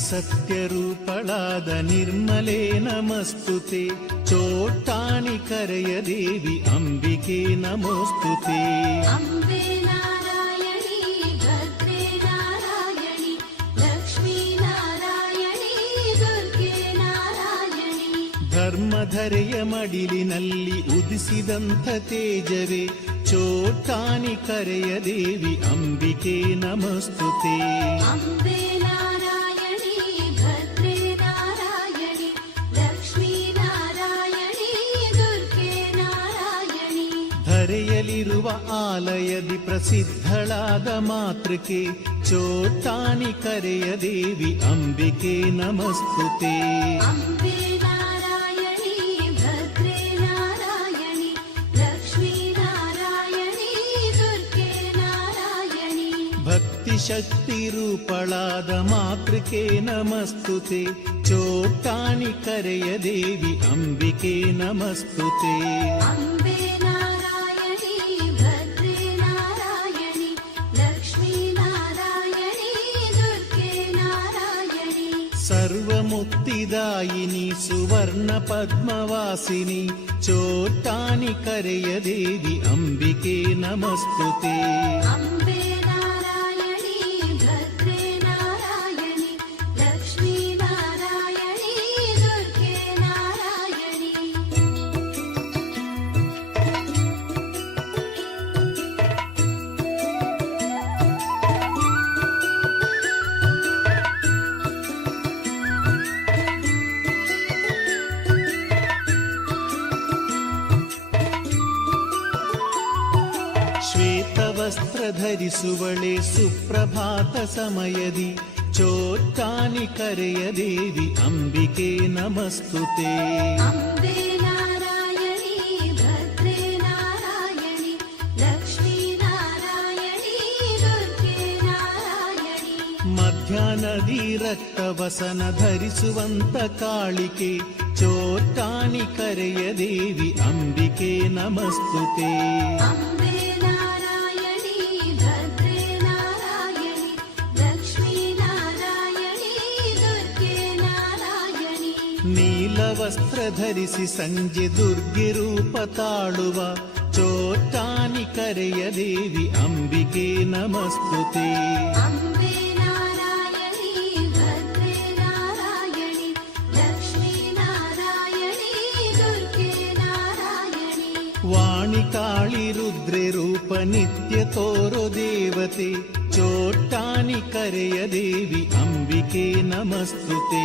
ಸತ್ಯರೂಪಳಾದ ನಿರ್ಮಲೇ ನಮಸ್ತುತೆ. ಚೋಟ್ಟಾಣಿ ಕರೆಯ ದೇವಿ ಅಂಬಿಕೆ ನಮೋಸ್ತುತೆ. ಅಂಬೆ ನಾರಾಯಣಿ ಭದ್ರೇ ನಾರಾಯಣಿ ಲಕ್ಷ್ಮೀ ನಾರಾಯಣಿ ದುರ್ಗೆ ನಾರಾಯಣಿ. ಧರ್ಮಧರೆಯ ಮಡಿಲಿನಲ್ಲಿ ಉದಿಸಿದಂಥ ತೇಜವೇ ಚೋಟ್ಟಾಣಿ ಕರೆಯ ದೇವಿ ಅಂಬಿಕೆ ನಮಸ್ತುತೆ. ಅಂಬೆ ನಾರಾಯಣಿ ಭದ್ರೇ ನಾರಾಯಣಿ ಲಕ್ಷ್ಮೀ ನಾರಾಯಣಿ ದುರ್ಗೆ ನಾರಾಯಣಿ. ಧರೆಯಲಿರುವ ಆಲಯದಿ ಪ್ರಸಿದ್ಧಳಾದ ಮಾತೃಕೆ ಚೋಟ್ಟಾಣಿ ಕರೆಯ ದೇವಿ ಅಂಬಿಕೆ ನಮಸ್ತುತೆ. ಅಂಬೆ ನಾರಾಯಣಿ ಭದ್ರೇ ನಾರಾಯಣಿ ಲಕ್ಷ್ಮೀ ನಾರಾಯಣಿ ದುರ್ಗೆ ನಾರಾಯಣಿ. ಭಕ್ತಿ ಶಕ್ತಿ ರೂಪಳಾದ ಮಾತೃಕೆ ನಮಸ್ತುತೆ. ಚೋಟ್ಟಾಣಿ ಕರೆಯ ದೇವಿ ಅಂಬಿಕೆ ನಮಸ್ತುತೆ. ಅಂಬೆ ನಾರಾಯಣಿ ಭದ್ರೇ ನಾರಾಯಣಿ ಲಕ್ಷ್ಮೀ ನಾರಾಯಣಿ ದುರ್ಗೆ ನಾರಾಯಣಿ. ಸರ್ವಮುಕ್ತಿದಾಯಿನಿ ಸುವರ್ಣ ಪದ್ಮವಾಸಿನಿ ಚೋಟ್ಟಾಣಿ ಕರೆಯ ದೇವಿ ಅಂಬಿಕೆ ನಮಸ್ತುತೆ. ಅಂಬೆ ನಾರಾಯಣಿ ಭದ್ರೇ ನಾರಾಯಣಿ ಲಕ್ಷ್ಮೀ ನಾರಾಯಣಿ ದುರ್ಗೆ ನಾರಾಯಣಿ. ಶ್ವೇತವಸ್ತ್ರ ಧರಿಸುವಳೆ ಸುಪ್ರಭಾತ ಸಮಯದಿ ಚೋಟ್ಟಾಣಿ ಕರೆಯ ದೇವಿ ಅಂಬಿಕೆ ನಮಸ್ತುತೆ. ಅಂಬೆ ನಾರಾಯಣಿ ಭದ್ರೇ ನಾರಾಯಣಿ ಲಕ್ಷ್ಮೀ ನಾರಾಯಣಿ ದುರ್ಗೆ ನಾರಾಯಣಿ. ಮಧ್ಯಾಹ್ನದಿ ರಕ್ತವಸನ ಧರಿಸುವಂತ ಕಾಳಿಕೆ ಚೋಟ್ಟಾಣಿ ಕರೆಯ ದೇವಿ ಅಂಬಿಕೆ ನಮಸ್ತುತೆ. ಅಂಬೆ ನಾರಾಯಣಿ ಭದ್ರೇ ನಾರಾಯಣಿ ಲಕ್ಷ್ಮೀ ನಾರಾಯಣಿ ದುರ್ಗೆ ನಾರಾಯಣಿ. ನೀಲವಸ್ತ್ರ ಧರಿಸಿ ಸಂಜೆ ದುರ್ಗೆ ರೂಪ ತಾಳುವ ಚೋಟ್ಟಾಣಿ ಕರೆಯ ದೇವಿ ಅಂಬಿಕೆ ನಮಸ್ತುತೆ. ಅಂಬೆ ನಾರಾಯಣಿ ಭದ್ರೇ ನಾರಾಯಣಿ ಲಕ್ಷ್ಮೀ ನಾರಾಯಣಿ ದುರ್ಗೆ ನಾರಾಯಣಿ. ವಾಣಿ ಕಾಳಿ ರುದ್ರೆ ರೂಪ ನಿತ್ಯ ತೋರೋ ದೇವತೆ ಚೋಟ್ಟಾಣಿ ಕರೆಯ ದೇವಿ ಅಂಬಿಕೆ ನಮಸ್ತುತೆ.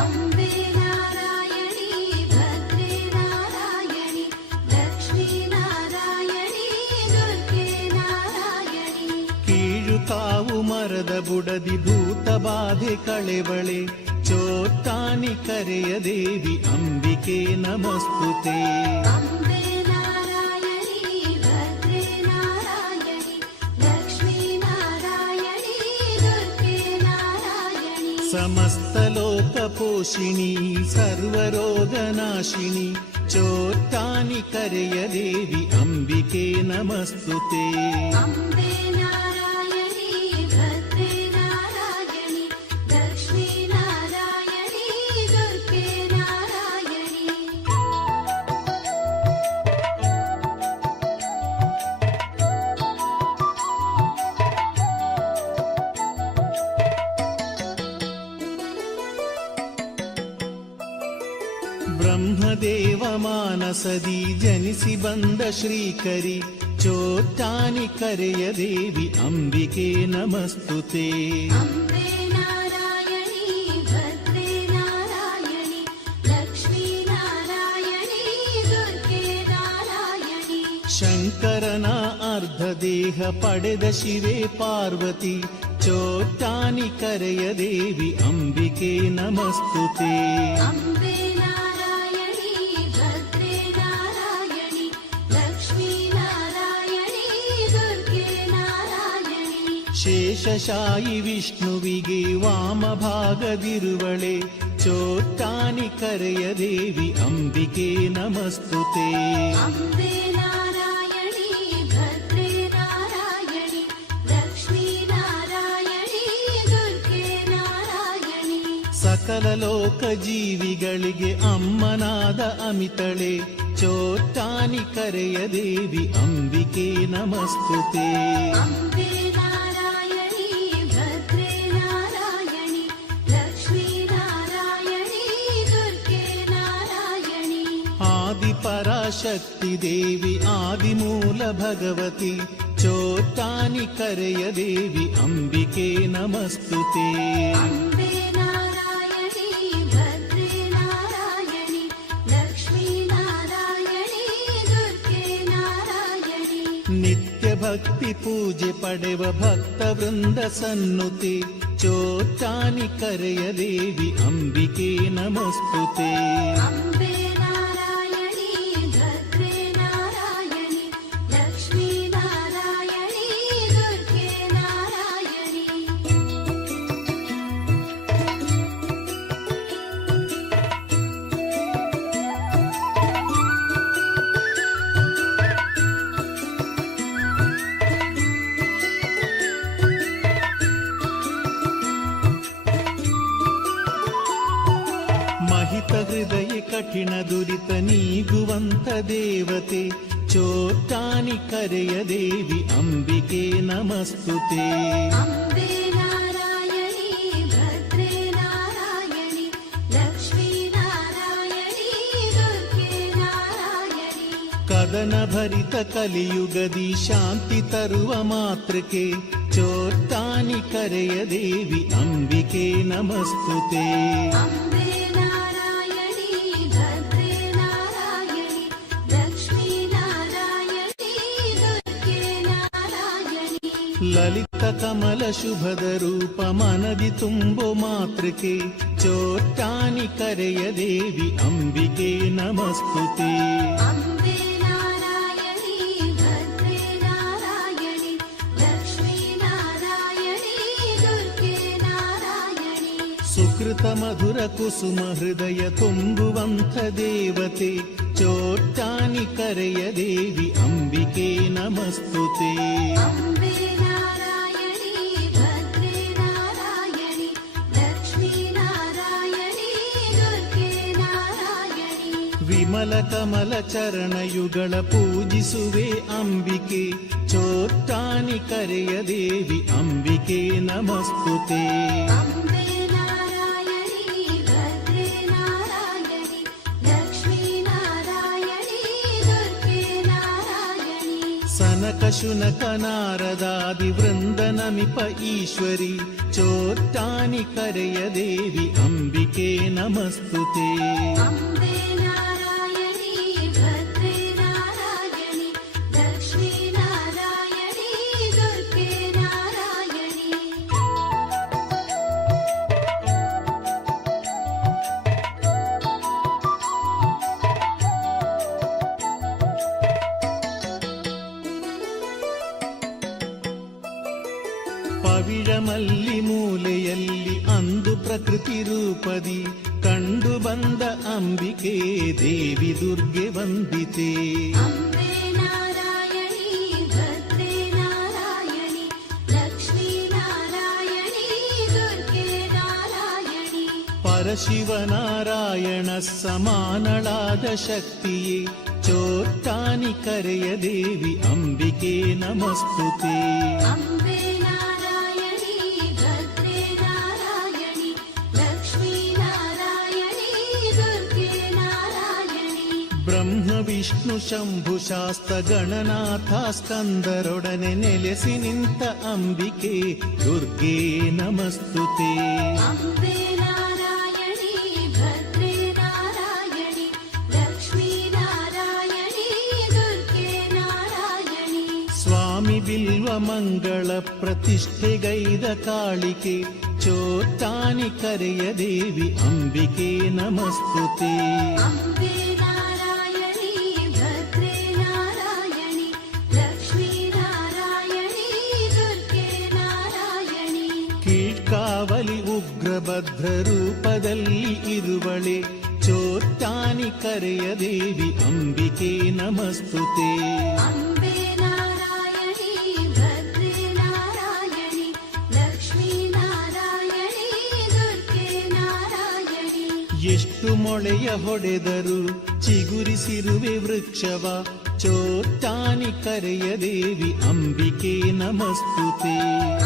ಅಂಬೆ ನಾರಾಯಣಿ ಭದ್ರೇ ನಾರಾಯಣಿ ಲಕ್ಷ್ಮೀ ನಾರಾಯಣಿ ದುರ್ಗೆ ನಾರಾಯಣಿ. ಕೀಳು ಕಾವು ಮರದ ಬುಡದಿ ಭೂತ ಬಾಧೆ ಕಳೆವಳೆ ಚೋಟ್ಟಾಣಿ ಕರೆಯ ದೇವಿ ಅಂಬಿಕೆ ನಮಸ್ತುತೆ. ಅಂಬೆ ನಾರಾಯಣಿ ಭದ್ರೇ ನಾರಾಯಣಿ ಲಕ್ಷ್ಮೀ ನಾರಾಯಣಿ ದುರ್ಗೆ ನಾರಾಯಣಿ. ಸಮಸ್ತ ಲೋಕ ಪೋಷಿಣಿ ಸರ್ವರೋಗನಾಶಿನಿ ಚೋಟ್ಟಾಣಿ ಕರೆಯ ದೇವಿ ಅಂಬಿಕೆ ನಮಸ್ತುತೆ. ಅಂಬೆ ನಾರಾಯಣಿ ಭದ್ರೇ ನಾರಾಯಣಿ ಲಕ್ಷ್ಮೀ ನಾರಾಯಣಿ ದುರ್ಗೆ ನಾರಾಯಣಿ. ಬ್ರಹ್ಮದೇವ ಮಾನಸದಿ ಜನಿಸಿ ಬಂದ ಶ್ರೀಕರಿ ಚೋಟ್ಟಾಣಿ ಕರೆಯ ದೇವಿ ಅಂಬಿಕೆ ನಮಸ್ತುತೆ. ಅಂಬೆ ನಾರಾಯಣಿ ಭದ್ರೇ ನಾರಾಯಣಿ ಲಕ್ಷ್ಮೀ ನಾರಾಯಣಿ ದುರ್ಗೆ ನಾರಾಯಣಿ. ಶಂಕರನ ಅರ್ಧ ದೇಹ ಪಡೆದ ಶಿವೆ ಪಾರ್ವತಿ ಚೋಟ್ಟಾಣಿ ಕರೆಯ ದೇವಿ ಅಂಬಿಕೆ ನಮಸ್ತುತೆ. ಅಂಬೆ ನಾರಾಯಣಿ ಭದ್ರೇ ನಾರಾಯಣಿ ಲಕ್ಷ್ಮೀ ನಾರಾಯಣಿ ದುರ್ಗೆ ನಾರಾಯಣಿ. ಶೇಷಶಾಯಿ ವಿಷ್ಣುವಿಗೆ ವಾಮಭಾಗದಿರುವಳೆ ಚೋಟ್ಟಾಣಿ ಕರೆಯ ದೇವಿ ಅಂಬಿಕೆ ನಮಸ್ತುತೆ. ಅಂಬೆ ನಾರಾಯಣಿ ಭದ್ರೇ ನಾರಾಯಣಿ ಲಕ್ಷ್ಮೀ ನಾರಾಯಣಿ ದುರ್ಗೆ ನಾರಾಯಣಿ. ಸಕಲ ಲೋಕ ಜೀವಿಗಳಿಗೆ ಅಮ್ಮನಾದ ಅಮಿತಳೆ ಚೋಟ್ಟಾನಿ ಕರೆಯ ದೇವಿ ಅಂಬಿಕೆ ನಮಸ್ತುತೆ. अम्बे नारायणी भद्रे नारायणी लक्ष्मी नारायणी दुर्गे नारायणी. ಆದಿಪರಾಶಕ್ತಿ ದೇವಿ ಆದಿಮೂಲ ಭಗವತಿ ಚೋಟ್ಟಾನಿ ಕರೆಯ ದೇವಿ ಅಂಬಿಕೆ ನಮಸ್ತುತೆ. अम्बे नारायणी भद्रे नारायणी लक्ष्मी नारायणी दुर्गे नारायणी. ನಿತ್ಯ ಭಕ್ತಿ ಪೂಜೆ ಪಡೆವ ಭಕ್ತ ವೃಂದ ಸನ್ನುತೆ ಚೋಟ್ಟಾನಿ ಕರೆಯ ದೇವಿ ಅಂಬಿಕೆ ನಮಸ್ತುತೆ. अम्बे नारायणी भद्रे नारायणी लक्ष्मी नारायणी दुर्गे नारायणी. ಮಹಿತ ಹೃದಯ ಕಠಿಣ ದುರಿತ ನೀಗುವಂತ ದೇವತೆ ಚೋಟ್ಟಾನಿ ಕರೆಯ ದೇವಿ ಅಂಬಿಕೆ ನಮಸ್ತುತೆ. अम्बे नारायणी भद्रे नारायणी लक्ष्मी नारायणी दुर्गे नारायणी. ಕದನ ಭರಿತ ಕಲಿಯುಗದಿ ಶಾಂತಿ ತರುವ ಮಾತೃಕೆ ಚೋಟ್ಟಾನಿ ಕರೆಯ ದೇವಿ ಅಂಬಿಕೆ ನಮಸ್ತುತೆ. अम्बे नारायणी भद्रे नारायणी लक्ष्मी नारायणी दुर्गे नारायणी. ಲಲಿತ ಕಮಲ ಶುಭದ ರೂಪ ಮನದಿ ತುಂಬೋ ಮಾತೃಕೆ ಚೋಟ್ಟಾನಿ ಕರೆಯ ದೇವಿ ಅಂಬಿಕೆ ನಮಸ್ತುತೆ. अम्बे नारायणी भद्रे नारायणी लक्ष्मी नारायणी दुर्गे नारायणी. ಸುಕೃತ ಮಧುರ ಕುಸುಮ ಹೃದಯ ತುಂಬುವಂಥ ದೇವತೆ ಚೋಟ್ಟಾನಿ ಕರೆಯ ದೇವಿ ಅಂಬಿಕೆ ನಮಸ್ತುತೆ. अम्बे नारायणी भद्रे नारायणी लक्ष्मी नारायणी दुर्गे नारायणी. ವಿಮಲ ಕಮಲ ಚರಣಯುಗಳ ಪೂಜಿಸುವೆ ಅಂಬಿಕೆ ಚೋಟ್ಟಾನಿ ಕರೆಯ ದೇವಿ ಅಂಬಿಕೆ ನಮಸ್ತುತೆ. अम्बे नारायणी भद्रे नारायणी लक्ष्मी नारायणी दुर्गे नारायणी. ಸನಕ ಶುನಕ ನಾರದಾದಿ ವೃಂದ ನಮಿಪ ಈಶ್ವರಿ ಚೋಟ್ಟಾನಿ ಕರೆಯ ದೇವಿ ಅಂಬಿಕೆ ನಮಸ್ತುತೆ. अम्बे नारायणी भद्रे नारायणी लक्ष्मी नारायणी दुर्गे नारायणी. ಪವಿഴಮಲ್ಲಿ ಮೂಲೆಯಲ್ಲಿ ಅಂದು ಪ್ರಕೃತಿ ರೂಪದಿ ಕಂಡು ಬಂದ ಅಂಬಿಕೆ ದೇವಿ ದುರ್ಗೆ ವಂದಿತೆ. अम्बे नारायणी भद्रे नारायणी लक्ष्मी नारायणी दुर्गे नारायणी. ಪರಶಿವನಾರಾಯಣ ಸಮಾನಳಾದ ಶಕ್ತಿಯೇ ಚೋಟ್ಟಾನಿ ಕರೆಯ ದೇವಿ ಅಂಬಿಕೆ ನಮಸ್ತುತೆ. अम्बे नारायणी भद्रे नारायणी लक्ष्मी नारायणी दुर्गे नारायणी. ಬ್ರಹ್ಮ ವಿಷ್ಣು ಶಂಭು ಶಾಸ್ತ್ರ ಗಣನಾಥ ಸ್ಕಂದರೊಡನೆ ನೆಲೆಸಿ ನಿಂತ ಅಂಬಿಕೆ ದುರ್ಗೆ ನಮಸ್ತುತೆ. अम्बे नारायणी भद्रे नारायणी लक्ष्मी नारायणी दुर्गे नारायणी. ಸ್ವಾಮಿ ಬಿಲ್ವ ಮಂಗಳ ಪ್ರತಿಷ್ಠೆಗೈದ ಕಾಳಿಕೆ ಚೋಟ್ಟಾನಿ ಕರೆಯ ದೇವಿ ಅಂಬಿಕೆ ನಮಸ್ತುತೆ. अम्बे नारायणी भद्रे नारायणी लक्ष्मी नारायणी दुर्गे नारायणी. ಕೀಟ್ಕಾವಲಿ ಉಗ್ರಭದ್ರ ರೂಪದಲ್ಲಿ ಇರುವಳೆ ಚೋಟ್ಟಾನಿ ಕರೆಯ ದೇವಿ ಅಂಬಿಕೆ ನಮಸ್ತುತೆ. अम्बे नारायणी भद्रे नारायणी लक्ष्मी नारायणी दुर्गे नारायणी. ಎಷ್ಟು ಮೊಳೆಯ ಹೊಡೆದರು ಚಿಗುರಿಸಿರುವೆ ವೃಕ್ಷವ ಚೋಟ್ಟಾನಿ ಕರೆಯ ದೇವಿ ಅಂಬಿಕೆ ನಮಸ್ತುತೆ.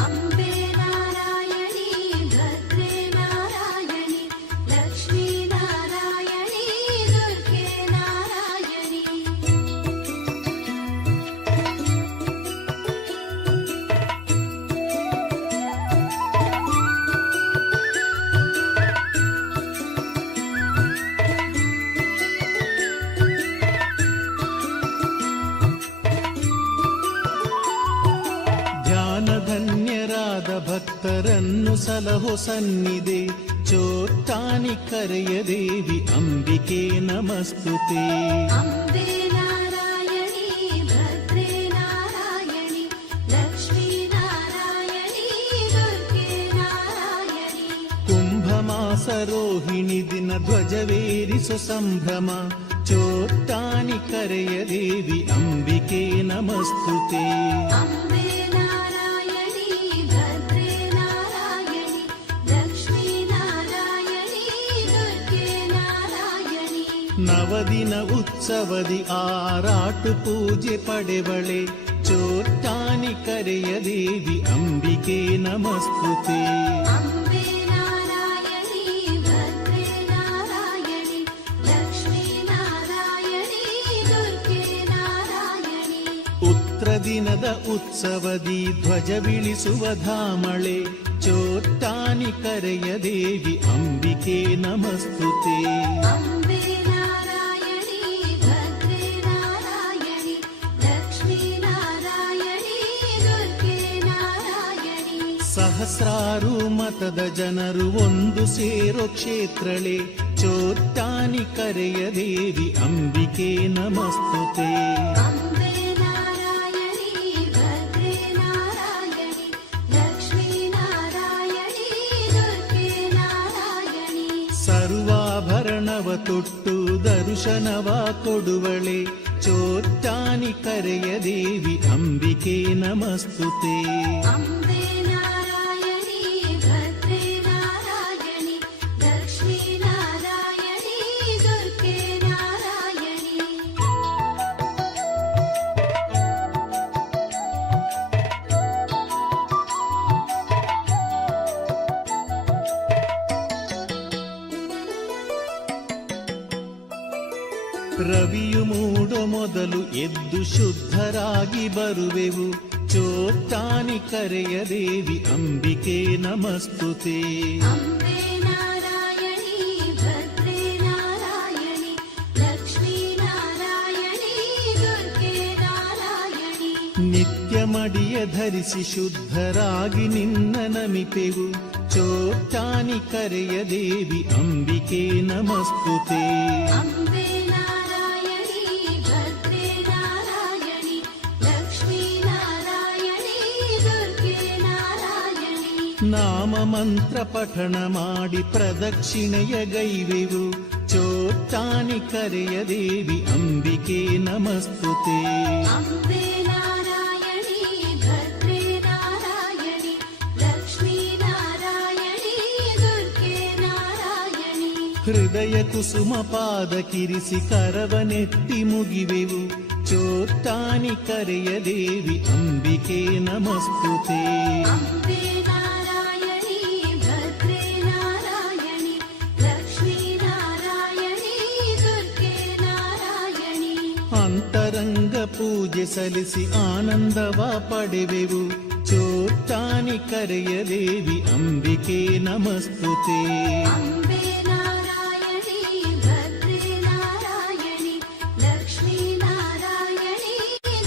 ಅಂಬೆ ನಾರಾಯಣಿ ಭದ್ರೇ ನಾರಾಯಣಿ ಲಕ್ಷ್ಮೀ ನಾರಾಯಣಿ ದುರ್ಗೆ ನಾರಾಯಣಿ. ಧ್ಯಾನಧನ್ಯರಾದ ಭಕ್ತರನ್ನು ಸಲಹೋ ಸನ್ನಿಧೆ ಚೋಟ್ಟಾನಿ ಕರೆಯ ದೇವಿ ಅಂಬಿಕೆ ನಮಸ್ತುತೆ. ಅಂಬೆ ನಾರಾಯಣಿ ಭದ್ರೇ ನಾರಾಯಣಿ ಲಕ್ಷ್ಮೀ ನಾರಾಯಣಿ ದುರ್ಗೆ ನಾರಾಯಣಿ. ಕುಂಭಮಾಸ ರೋಹಿಣಿ ದಿನ ಧ್ವಜವೇರಿಸೋ ಸಂಭ್ರಮ ಚೋಟ್ಟಾನಿ ಕರೆಯ ದೇವಿ ಅಂಬಿಕೆ ನಮಸ್ತುತೆ. ಅಂಬೆ ನಾರಾಯಣಿ ಭದ್ರೇ ನಾರಾಯಣಿ ಲಕ್ಷ್ಮೀ ನಾರಾಯಣಿ ದುರ್ಗೆ ನಾರಾಯಣಿ. ನವದಿನ ಉತ್ಸವದಿ ಆರಾಟು ಪೂಜೆ ಪಡೆವಳೆ ಚೋಟ್ಟಾನಿ ಕರೆಯ ದೇವಿ ಅಂಬಿಕೆ ನಮಸ್ತುತೆ. ಅಂಬೆ ನಾರಾಯಣಿ ಭದ್ರೇ ನಾರಾಯಣಿ ಲಕ್ಷ್ಮೀ ನಾರಾಯಣಿ ದುರ್ಗೆ ನಾರಾಯಣಿ. ಉತ್ರ ದಿನದ ಉತ್ಸವದಿ ಧ್ವಜ ಬಿಳಿಸುವ ಧಾಮಳೆ ಚೋಟ್ಟಾನಿ ಕರೆಯ ದೇವಿ ಅಂಬಿಕೆ ನಮಸ್ತುತೆ. ಅಂಬೆ ನಾರಾಯಣಿ ಭದ್ರೇ ನಾರಾಯಣಿ ಲಕ್ಷ್ಮೀ ನಾರಾಯಣಿ ದುರ್ಗೆ ನಾರಾಯಣಿ. ಸಹಸ್ರಾರು ಮತದ ಜನರು ಒಂದು ಸೇರೋ ಕ್ಷೇತ್ರಳೆ ಚೋಟ್ಟಾನಿ ಕರೆಯ ದೇವಿ ಅಂಬಿಕೆ ನಮಸ್ತುತೆ. ಅಂಬೆ ನಾರಾಯಣಿ ಭದ್ರೇ ನಾರಾಯಣಿ ಲಕ್ಷ್ಮೀ ನಾರಾಯಣಿ ದುರ್ಗೆ ನಾರಾಯಣಿ. ಸರ್ವಾಭರಣವ ತೊಟ್ಟು ದರ್ಶನವ ಕೊಡುವಳೆ ಚೋಟ್ಟಾನಿ ಕರೆಯ ದೇವಿ ಅಂಬಿಕೆ ನಮಸ್ತುತೆ. ಅಂಬೆ ನಾರಾಯಣಿ ಭದ್ರೇ ನಾರಾಯಣಿ ಲಕ್ಷ್ಮೀ ನಾರಾಯಣಿ ದುರ್ಗೆ ನಾರಾಯಣಿ. ರವಿಯು ಮೂಡೋ ಮೊದಲು ಎದ್ದು ಶುದ್ಧರಾಗಿ ಬರುವೆವು ಚೋಟ್ಟಾನಿ ಕರೆಯ ದೇವಿ ಅಂಬಿಕೆ ನಮಸ್ತುತೆ. ಅಂಬೆ ನಾರಾಯಣಿ ಭದ್ರೇ ನಾರಾಯಣಿ ಲಕ್ಷ್ಮೀ ನಾರಾಯಣಿ ದುರ್ಗೆ ನಾರಾಯಣಿ. ನಿತ್ಯ ಮಡಿಯ ಧರಿಸಿ ಶುದ್ಧರಾಗಿ ನಿನ್ನ ನಮಿಪೆವು ಚೋಟ್ಟಾನಿ ಕರೆಯ ದೇವಿ ಅಂಬಿಕೆ ನಮಸ್ತುತೆ. ಅಂಬೆ ನಾರಾಯಣಿ ಭದ್ರೇ ನಾರಾಯಣಿ ಲಕ್ಷ್ಮೀ ನಾರಾಯಣಿ ದುರ್ಗೆ ನಾರಾಯಣಿ. ನಾಮ ಮಂತ್ರ ಪಠಣ ಮಾಡಿ ಪ್ರದಕ್ಷಿಣೆಯ ಗೈವೆವು ಚೋಟ್ಟಾನಿ ಕರೆಯ ದೇವಿ ಅಂಬಿಕೆ ನಮಸ್ತುತೆ. ಅಂಬೆ ನಾರಾಯಣಿ ಭದ್ರೇ ನಾರಾಯಣಿ ಲಕ್ಷ್ಮೀ ನಾರಾಯಣಿ ದುರ್ಗೆ ನಾರಾಯಣಿ. ಹೃದಯ ಕುಸುಮ ಪಾದ ಕಿರಿಸಿ ಕರವನೆತ್ತಿ ಮುಗಿವೆವು ಚೋಟ್ಟಾನಿ ಕರೆಯ ದೇವಿ ಅಂಬಿಕೆ ನಮಸ್ತುತೆ. ಅಂಬೆ ನಾರಾಯಣಿ ಭದ್ರೇ ನಾರಾಯಣಿ ಲಕ್ಷ್ಮೀ ನಾರಾಯಣಿ ದುರ್ಗೆ ನಾರಾಯಣಿ. ಅಂತರಂಗ ಪೂಜೆ ಸಲ್ಲಿಸಿ ಆನಂದವ ಪಡೆವೆವು ಚೋಟ್ಟಾನಿ ಕರೆಯ ದೇವಿ ಅಂಬಿಕೆ ನಮಸ್ತುತೆ. ಅಂಬೆ ನಾರಾಯಣಿ ಭದ್ರೇ ನಾರಾಯಣಿ ಲಕ್ಷ್ಮೀ ನಾರಾಯಣಿ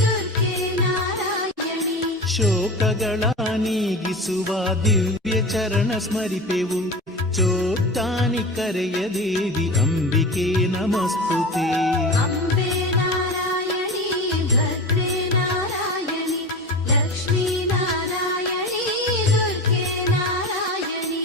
ದುರ್ಗೆ ನಾರಾಯಣಿ. ಶೋಕಗಳ ನೀಗಿಸುವ ದಿವ್ಯ ಚರಣ ಸ್ಮರಿಪೆವು ಚೋಟ್ಟಾನಿ ಕರೆಯ ದೇವಿ ಅಂಬಿಕೆ ನಮಸ್ತುತೆ. ಅಂಬೆ ನಾರಾಯಣಿ ಭದ್ರೇ ನಾರಾಯಣಿ ಲಕ್ಷ್ಮೀ ನಾರಾಯಣಿ ದುರ್ಗೆ ನಾರಾಯಣಿ.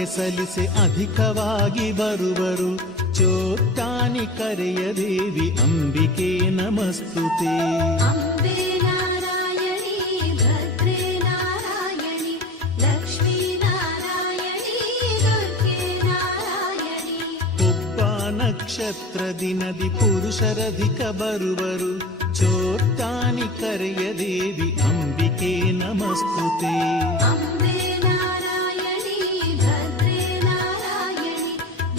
ಪೂಜಕ್ಕೆ ಸಲ್ಲಿಸೆ ಅಧಿಕವಾಗಿ ಬರುವರು. ಚೋಟ್ಟಾನಿ ಕರೆಯ ದೇವಿ ಅಂಬಿಕೆ ನಮಸ್ತುತೆ. ಅಂಬೆ ನಾರಾಯಣಿ ಭದ್ರೇ ನಾರಾಯಣಿ ಲಕ್ಷ್ಮೀ ನಾರಾಯಣಿ ದುರ್ಗೆ ನಾರಾಯಣಿ. ಒಬ್ಬ ನಕ್ಷತ್ರ ದಿನದಿ ಪುರುಷರಧಿಕ ಬರುವರು. ಚೋಟ್ಟಾನಿ ಕರೆಯ ದೇವಿ ಅಂಬಿಕೆ ನಮಸ್ತುತೆ. ಅಂಬೆ ನಾರಾಯಣಿ ಭದ್ರೇ ನಾರಾಯಣಿ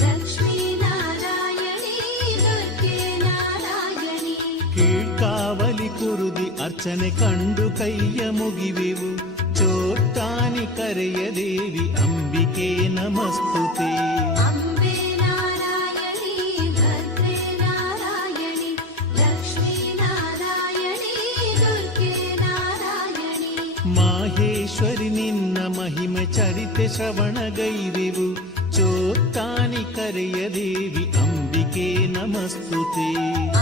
ಲಕ್ಷ್ಮೀ ನಾರಾಯಣಿ ದುರ್ಗೆ ನಾರಾಯಣಿ. ಕೀಳ್ಕಾವಲಿ ಕುರುದಿ ಅರ್ಚನೆ ಕಂಡು ಕೈಯ ಮುಗಿವೆವು. ಚೋಟ್ಟಾನಿ ಕರೆಯ ದೇವಿ ಅಂಬಿಕೆ ನಮಸ್ತುತೆ. ಅಂಬೆ ನಾರಾಯಣಿ ಭದ್ರೇ ನಾರಾಯಣಿ ಲಕ್ಷ್ಮೀ ನಾರಾಯಣಿ ದುರ್ಗೆ ನಾರಾಯಣಿ. ಮಾಹೇಶ್ವರಿ ನಿನ್ನ ಮಹಿಮೆ ಚರಿತೆ ಶ್ರವಣಗೈವೆವು. ಚೋಟ್ಟಾನಿ ಕರೆಯ ದೇವಿ ಅಂಬಿಕೆ ನಮಸ್ತುತೆ.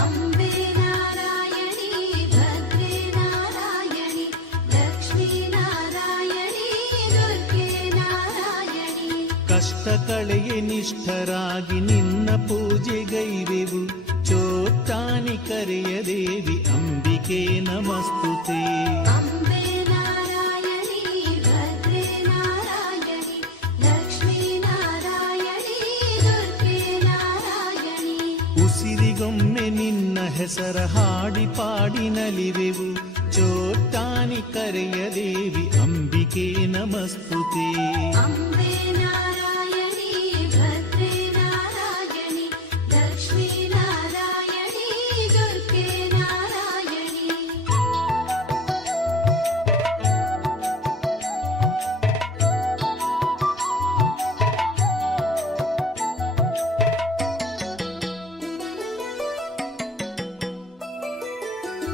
ಅಂಬೆ ನಾರಾಯಣಿ ಭದ್ರೇ ನಾರಾಯಣಿ ಲಕ್ಷ್ಮೀ ನಾರಾಯಣಿ ದುರ್ಗೆ ನಾರಾಯಣಿ. ಕಷ್ಟ ಕಳೆಯ ನಿಷ್ಠರಾಗಿ ನಿನ್ನ ಪೂಜೆಗೈವೆವು. ಚೋಟ್ಟಾನಿ ಕರೆಯ ದೇವಿ ಅಂಬಿಕೆ ನಮಸ್ತುತೆ. ಅಂಬೆ ನಾರಾಯಣಿ ಭದ್ರೇ ನಾರಾಯಣಿ ಲಕ್ಷ್ಮೀ ನಾರಾಯಣಿ ದುರ್ಗೆ ನಾರಾಯಣಿ. ಉಸಿರಿಗೊಮ್ಮೆ ನಿನ್ನ ಹೆಸರ ಹಾಡಿ ಪಾಡಿ ನಲಿವೆವು. ಚೋಟ್ಟಾನಿ ಕರೆಯ ದೇವಿ ಅಂಬಿಕೆ ನಮಸ್ತುತೆ. ಅಂಬೆ ನಾರಾಯಣಿ ಭದ್ರೇ ನಾರಾಯಣಿ ಲಕ್ಷ್ಮೀ ನಾರಾಯಣಿ ದುರ್ಗೆ ನಾರಾಯಣಿ.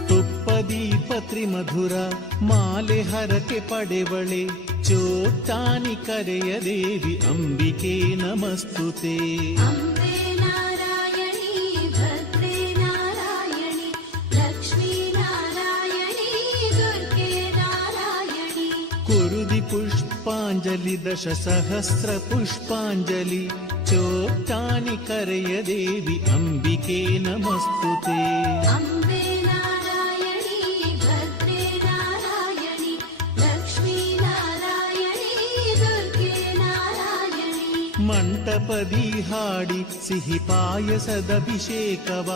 ತುಪ್ಪದೀಪ ತ್ರಿಮಧುರ ಮಾಲೆ ಹರಕೆ ಪಡೆವಳೆ. ಚೋಟ್ಟಾನಿ ಕರೆಯ ದೇವಿ ಅಂಬಿಕೆ ನಮಸ್ತುತೆ. ಅಂಬೆ ನಾರಾಯಣಿ ಭದ್ರೇ ನಾರಾಯಣಿ ಲಕ್ಷ್ಮೀ ನಾರಾಯಣಿ ದುರ್ಗೆ ನಾರಾಯಣಿ. ಕುರುದಿ ಪುಷ್ಪಾಂಜಲಿ ದಶ ಸಹಸ್ರ ಪುಷ್ಪಾಂಜಲಿ. ಚೋಟ್ಟಾನಿ ಕರೆಯ ದೇವಿ ಅಂಬಿಕೆ ನಮಸ್ತುತೆ. ಅಂಬೆ ನಾರಾಯಣಿ ಭದ್ರೇ ನಾರಾಯಣಿ ಲಕ್ಷ್ಮೀ ನಾರಾಯಣಿ ದುರ್ಗೆ ನಾರಾಯಣಿ. ಮಂಟಪದಿ ಹಾಡಿ ಸಿಹಿ ಪಾಯಸದ ಅಭಿಷೇಕವ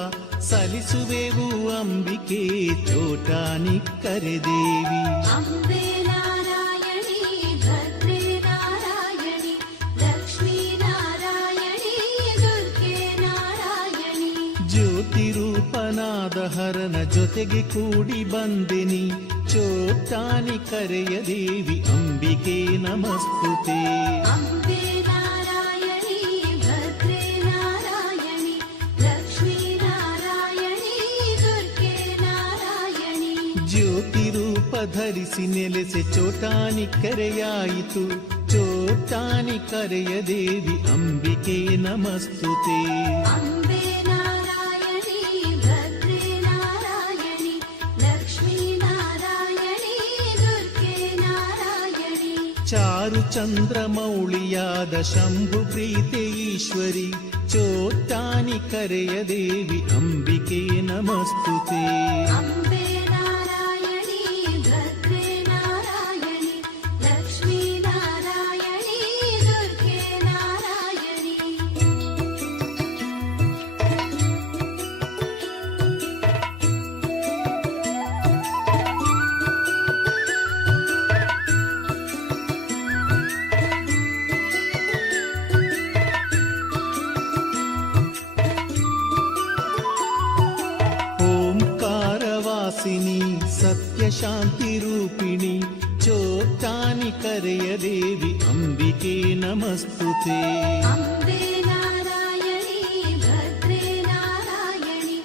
ಸಲ್ಲಿಸುವೆವು ಅಂಬಿಕೆ. ಚೋಟ್ಟಾನಿ ಕರೆದೇವಿ ಅಂಬೆ ನಾರಾಯಣಿ ಭದ್ರೇ ನಾರಾಯಣಿ ಲಕ್ಷ್ಮೀ ನಾರಾಯಣಿ ದುರ್ಗೆ ನಾರಾಯಣಿ. ಜ್ಯೋತಿ ರೂಪನಾದ ಹರನ ಜೊತೆಗೆ ಕೂಡಿ ಬಂದೆನಿ. ಚೋಟ್ಟಾನಿ ಕರೆಯ ದೇವಿ ಅಂಬಿಕೆ ನಮಸ್ತುತೆ. ಅಂಬೆ ನಾರಾಯಣಿ ಭದ್ರೇ ನಾರಾಯಣಿ ಲಕ್ಷ್ಮೀ ನಾರಾಯಣಿ ದುರ್ಗೆ ನಾರಾಯಣಿ. ಜ್ಯೋತಿ ರೂಪ ಧರಿಸಿ ನೆಲೆಸೆ ಚೋಟ್ಟಾನಿ ಕರೆಯಾಯಿತು. ಚೋಟ್ಟಾನಿ ಕರೆಯ ದೇವಿ ಅಂಬಿಕೆ ನಮಸ್ತುತೆ. ಅಂಬೆ ನಾರಾಯಣಿ ಭದ್ರೇ ನಾರಾಯಣಿ ಲಕ್ಷ್ಮೀ ನಾರಾಯಣಿ ದುರ್ಗೆ ನಾರಾಯಣಿ. ಚಾರು ಚಂದ್ರಮೌಳಿಯಾದ ಶಂಭು ಪ್ರೀತೆ ಈಶ್ವರಿ. ಚೋಟ್ಟಾನಿ ಕರೆಯ ದೇವಿ ಅಂಬಿಕೆ ನಮಸ್ತುತೆ. ಅಂಬೆ ನಾರಾಯಣಿ ಭದ್ರೇ ನಾರಾಯಣಿ ಲಕ್ಷ್ಮೀ ನಾರಾಯಣಿ ದುರ್ಗೆ ನಾರಾಯಣಿ. ಓಂಕಾರವಾಸಿನಿ ಸತ್ಯ ಶಾಂತಿ ರೂಪಿಣಿ. ಚೋಟ್ಟಾನಿ ಕರೆಯ ದೇವಿ ಅಂಬಿಕೆ ನಮಸ್ತುತೆ. ಅಂಬೆ ನಾರಾಯಣಿ ಭದ್ರೇ ನಾರಾಯಣಿ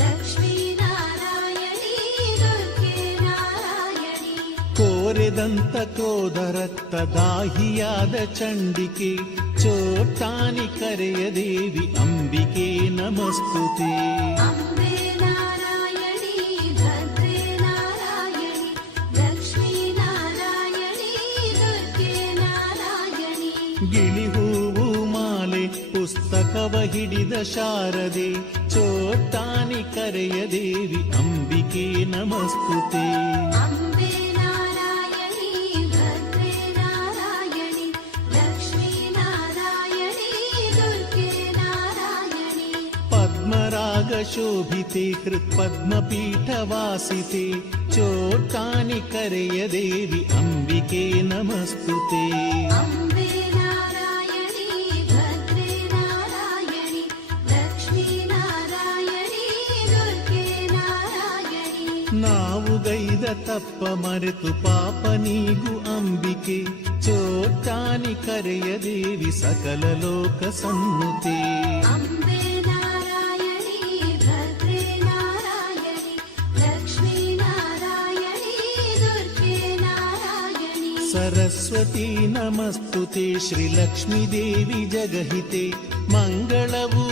ಲಕ್ಷ್ಮೀ ನಾರಾಯಣಿ ದುರ್ಗೆ ನಾರಾಯಣಿ. ಕೋರೆದಂತ ಕ್ರೋಧ ರಕ್ತ ದಾಹಿಯಾದ ಚಂಡಿಕೆ. ಚೋಟ್ಟಾನಿ ಕರೆಯ ದೇವಿ ಅಂಬಿಕೆ ನಮಸ್ತುತೆ. ಅಂಬೆ ನಾರಾಯಣಿ ಭದ್ರೇ ನಾರಾಯಣಿ ಲಕ್ಷ್ಮೀ ನಾರಾಯಣಿ ದುರ್ಗೆ ನಾರಾಯಣಿ. ಗಿಳಿಹು ಶಂಖವ ಹಿಡಿದ ಶಾರದೆ ಚೋಟ್ಟಾನಿ ಕರೆಯ ದೇವಿ ಅಂಬಿಕೆ ನಮಸ್ತುತೆ. अम्बे नारायणी भद्रे नारायणी लक्ष्मी नारायणी दुर्गे नारायणी पद्मराग शोभिते हृत्पद्मपीठवासिते चोट्टानि करेय देवी अंबिके नमस्तुते. अम्बे नारायणी भद्रे नारायणी लक्ष्मी नारायणी दुर्गे नारायणी ನಾವು ಗೈದ ತಪ್ಪ ಮರೆತು ಪಾಪ ನೀಗು ಅಂಬಿಕೆ ಚೋಟ್ಟಾನಿ ಕರೆಯ ದೇವಿ ಸಕಲ ಲೋಕ ಸನ್ನುತೆ. अम्बे नारायणी भद्रे नारायणी लक्ष्मी नारायणी दुर्गे नारायणी सरस्वती नमस्तुते श्रीलक्ष्मी देवी जगहिते ಮಂಗಳವು